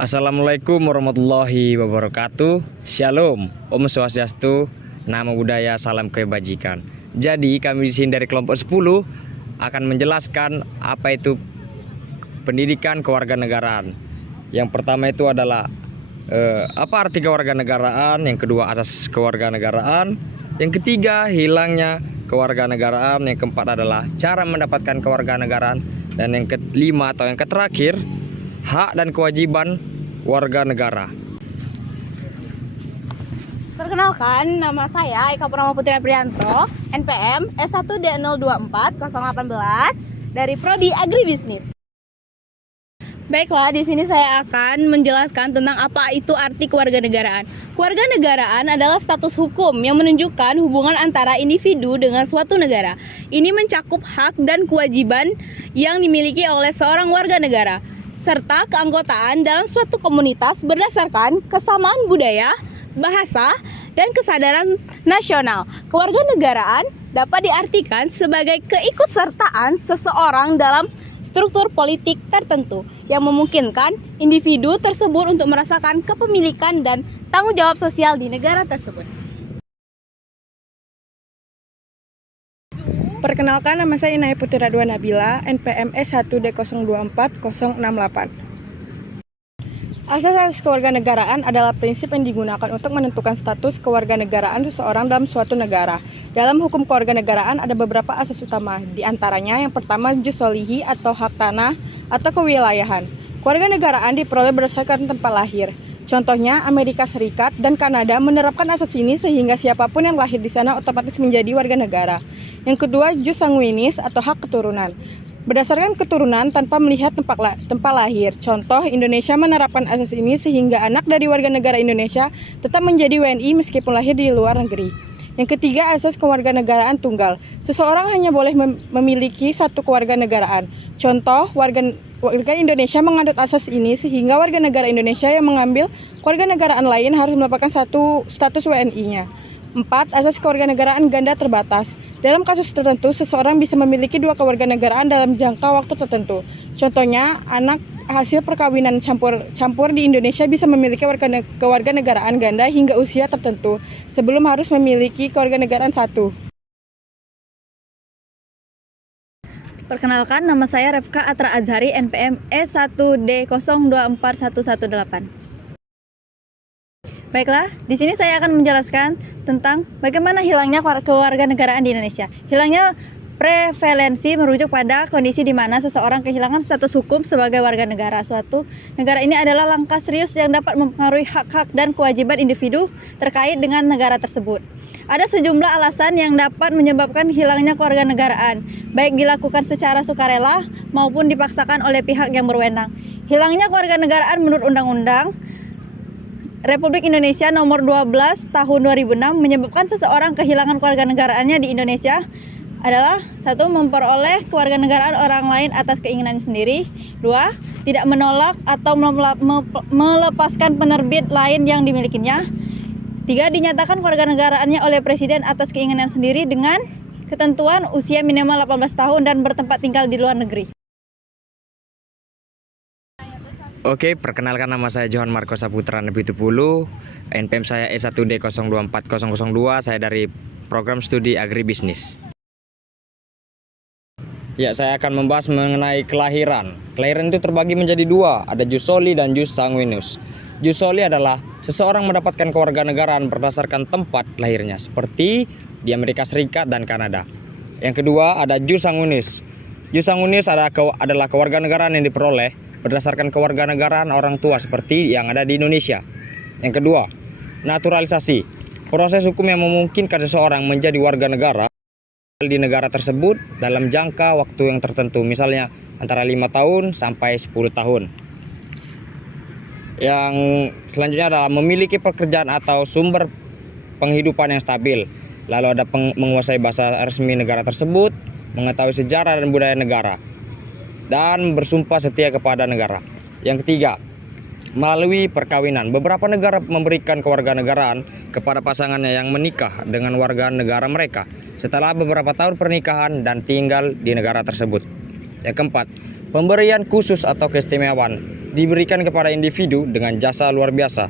Assalamualaikum warahmatullahi wabarakatuh. Shalom, Om Swastiastu, Namo Buddhaya, salam kebajikan. Jadi kami di sini dari kelompok 10 akan menjelaskan apa itu pendidikan kewarganegaraan. Yang pertama itu adalah apa arti kewarganegaraan, yang kedua asas kewarganegaraan, yang ketiga hilangnya kewarganegaraan, yang keempat adalah cara mendapatkan kewarganegaraan, dan yang kelima atau yang terakhir hak dan kewajiban warga negara. Perkenalkan, nama saya Eka Purnama Putri Prianto, NPM S1D024018 dari Prodi Agribisnis. Baiklah, di sini saya akan menjelaskan tentang apa itu arti kewarganegaraan. Kewarganegaraan adalah status hukum yang menunjukkan hubungan antara individu dengan suatu negara. Ini mencakup hak dan kewajiban yang dimiliki oleh seorang warga negara, serta keanggotaan dalam suatu komunitas berdasarkan kesamaan budaya, bahasa, dan kesadaran nasional. Kewarganegaraan dapat diartikan sebagai keikutsertaan seseorang dalam struktur politik tertentu yang memungkinkan individu tersebut untuk merasakan kepemilikan dan tanggung jawab sosial di negara tersebut. Perkenalkan, nama saya Inaya Putri Radwa Nabila, NPM S1D024068. Asas kewarganegaraan adalah prinsip yang digunakan untuk menentukan status kewarganegaraan seseorang dalam suatu negara. Dalam hukum kewarganegaraan ada beberapa asas utama, di antaranya yang pertama jus solihi atau hak tanah atau kewilayahan. Kewarganegaraan diperoleh berdasarkan tempat lahir. Contohnya, Amerika Serikat dan Kanada menerapkan asas ini sehingga siapapun yang lahir di sana otomatis menjadi warga negara. Yang kedua, jus sanguinis atau hak keturunan. Berdasarkan keturunan tanpa melihat tempat lahir. Contoh, Indonesia menerapkan asas ini sehingga anak dari warga negara Indonesia tetap menjadi WNI meskipun lahir di luar negeri. Yang ketiga, asas kewarganegaraan tunggal. Seseorang hanya boleh memiliki satu kewarganegaraan. Contoh, warga Indonesia menganut asas ini sehingga warga negara Indonesia yang mengambil kewarganegaraan lain harus mendapatkan satu status WNI-nya. 4. Asas kewarganegaraan ganda terbatas. Dalam kasus tertentu, seseorang bisa memiliki dua kewarganegaraan dalam jangka waktu tertentu. Contohnya, anak hasil perkawinan campur di Indonesia bisa memiliki kewarganegaraan ganda hingga usia tertentu sebelum harus memiliki kewarganegaraan satu. Perkenalkan, nama saya Refka Atra Azhari, NPM S1D024118. Baiklah, di sini saya akan menjelaskan tentang bagaimana hilangnya kewarganegaraan di Indonesia. Hilangnya prevalensi merujuk pada kondisi di mana seseorang kehilangan status hukum sebagai warga negara suatu negara. Ini adalah langkah serius yang dapat mempengaruhi hak-hak dan kewajiban individu terkait dengan negara tersebut. Ada sejumlah alasan yang dapat menyebabkan hilangnya kewarganegaraan, baik dilakukan secara sukarela maupun dipaksakan oleh pihak yang berwenang. Hilangnya kewarganegaraan menurut Undang-Undang Republik Indonesia Nomor 12 Tahun 2006 menyebabkan seseorang kehilangan kewarganegaraannya di Indonesia adalah 1. Memperoleh kewarganegaraan orang lain atas keinginan sendiri. 2. Tidak menolak atau melepaskan penerbit lain yang dimilikinya. 3. Dinyatakan kewarganegaraannya oleh Presiden atas keinginan sendiri dengan ketentuan usia minimal 18 tahun dan bertempat tinggal di luar negeri. Oke, perkenalkan, nama saya Johan Marco Saputra Nebitupulu, NPM saya S1D024002, saya dari program studi agribisnis. Ya, saya akan membahas mengenai kelahiran. Kelahiran itu terbagi menjadi dua, ada jus soli dan jus sanguinis. Jus soli adalah seseorang mendapatkan kewarganegaraan berdasarkan tempat lahirnya, seperti di Amerika Serikat dan Kanada. Yang kedua ada jus sanguinis. Jus sanguinis adalah kewarganegaraan yang diperoleh berdasarkan kewarganegaraan orang tua seperti yang ada di Indonesia. Yang kedua, naturalisasi. Proses hukum yang memungkinkan seseorang menjadi warga negara di negara tersebut dalam jangka waktu yang tertentu, misalnya antara 5 tahun sampai 10 tahun. Yang selanjutnya adalah memiliki pekerjaan atau sumber penghidupan yang stabil, lalu ada menguasai bahasa resmi negara tersebut, mengetahui sejarah dan budaya negara, dan bersumpah setia kepada negara. Yang ketiga, melalui perkawinan. Beberapa negara memberikan kewarganegaraan kepada pasangannya yang menikah dengan warga negara mereka setelah beberapa tahun pernikahan dan tinggal di negara tersebut. Yang keempat, pemberian khusus atau keistimewaan. diberikan kepada individu dengan jasa luar biasa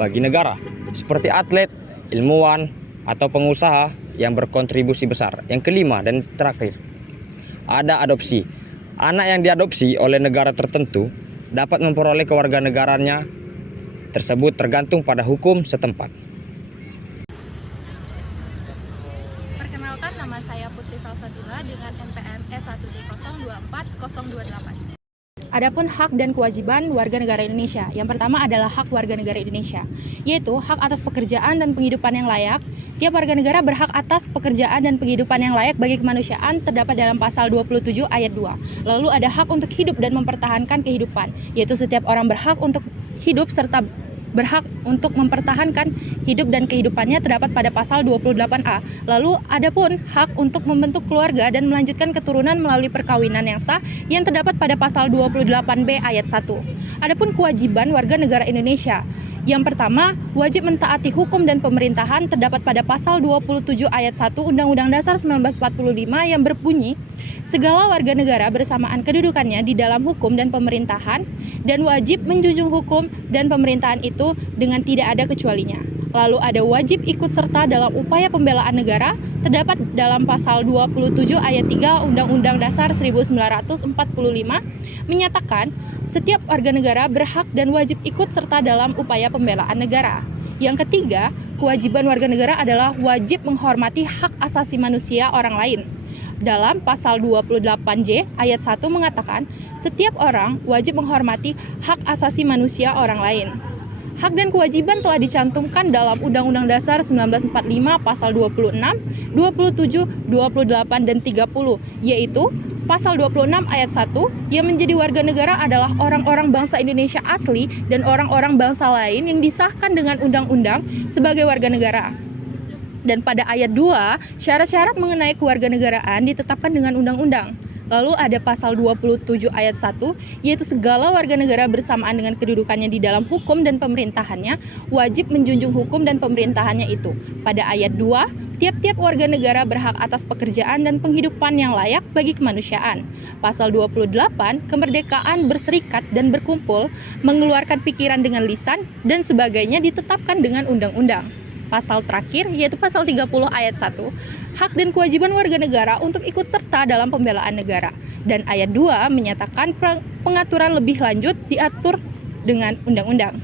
bagi negara, seperti atlet, ilmuwan, atau pengusaha yang berkontribusi besar. Yang kelima dan terakhir, ada adopsi. Anak yang diadopsi oleh negara tertentu dapat memperoleh kewarganegaraannya tersebut tergantung pada hukum setempat. Perkenalkan, nama saya Putri Salsabila dengan NPM S1D024028. Adapun hak dan kewajiban warga negara Indonesia. Yang pertama adalah hak warga negara Indonesia, yaitu hak atas pekerjaan dan penghidupan yang layak. Tiap warga negara berhak atas pekerjaan dan penghidupan yang layak bagi kemanusiaan terdapat dalam pasal 27 ayat 2. Lalu ada hak untuk hidup dan mempertahankan kehidupan, yaitu setiap orang berhak untuk hidup serta berhak untuk mempertahankan hidup dan kehidupannya terdapat pada pasal 28A. Lalu adapun hak untuk membentuk keluarga dan melanjutkan keturunan melalui perkawinan yang sah yang terdapat pada pasal 28B ayat 1. Adapun kewajiban warga negara Indonesia. Yang pertama, wajib mentaati hukum dan pemerintahan terdapat pada pasal 27 ayat 1 Undang-Undang Dasar 1945 yang berbunyi, segala warga negara bersamaan kedudukannya di dalam hukum dan pemerintahan dan wajib menjunjung hukum dan pemerintahan itu dengan tidak ada kecualinya. Lalu ada wajib ikut serta dalam upaya pembelaan negara terdapat dalam pasal 27 ayat 3 Undang-Undang Dasar 1945 menyatakan setiap warga negara berhak dan wajib ikut serta dalam upaya pembelaan negara. Yang ketiga, kewajiban warga negara adalah wajib menghormati hak asasi manusia orang lain. Dalam pasal 28J ayat 1 mengatakan setiap orang wajib menghormati hak asasi manusia orang lain. Hak dan kewajiban telah dicantumkan dalam Undang-Undang Dasar 1945 pasal 26, 27, 28, dan 30, yaitu pasal 26 ayat 1 yang menjadi warga negara adalah orang-orang bangsa Indonesia asli dan orang-orang bangsa lain yang disahkan dengan undang-undang sebagai warga negara. Dan pada ayat 2, syarat-syarat mengenai kewarganegaraan ditetapkan dengan undang-undang. Lalu ada pasal 27 ayat 1, yaitu segala warga negara bersamaan dengan kedudukannya di dalam hukum dan pemerintahannya, wajib menjunjung hukum dan pemerintahannya itu. Pada ayat 2, tiap-tiap warga negara berhak atas pekerjaan dan penghidupan yang layak bagi kemanusiaan. Pasal 28, kemerdekaan berserikat dan berkumpul, mengeluarkan pikiran dengan lisan, dan sebagainya ditetapkan dengan undang-undang. Pasal terakhir, yaitu pasal 30 ayat 1, hak dan kewajiban warga negara untuk ikut serta dalam pembelaan negara. Dan ayat 2 menyatakan pengaturan lebih lanjut diatur dengan undang-undang.